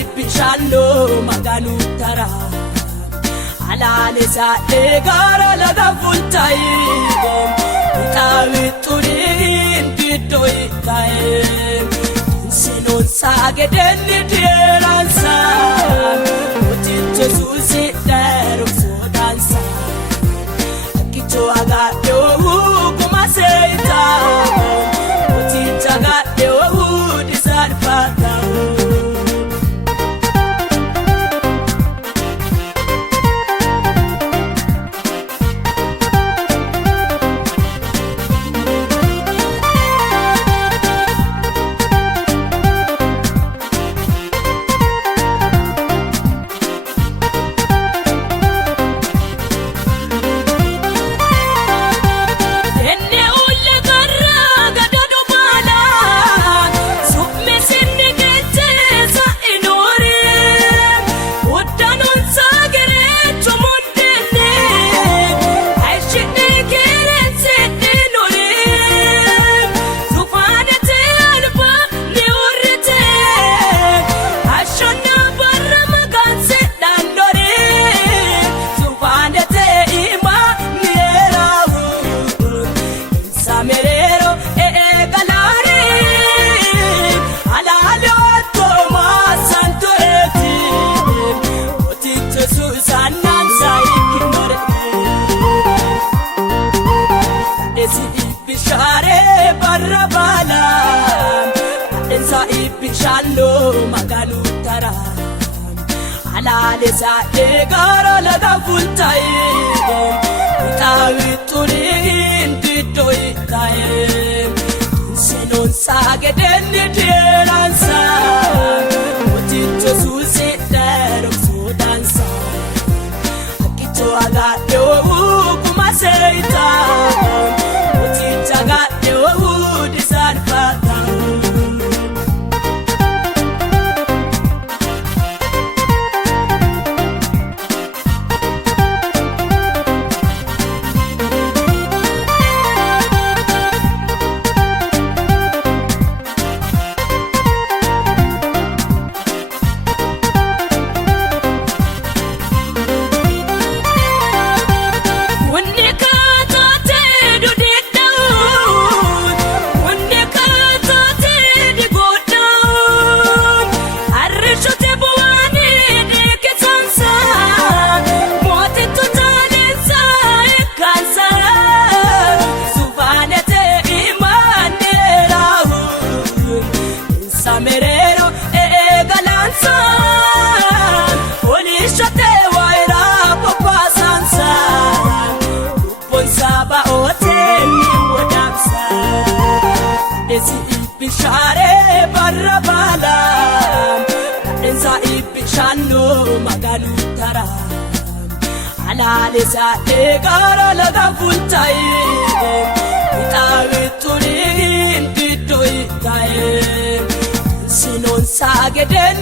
ibishano maganu tara alale sa egara laga fultai tawi turin bidoi kai sinon sageden diransa utito susi dero so dansa kicho aga yo kuma seita utito aga yo disar pata ibishano maganu tara alale sa egara laga fultai tawi turin bidoi kai sinon sageden diransa utito susi dero so dansa kito aga yo kuma seita utito aga yo disar pata ibishare barabala enza ibishano maganu tara alale sa egara laga fultai tawi turin bidoi kai sinon sageden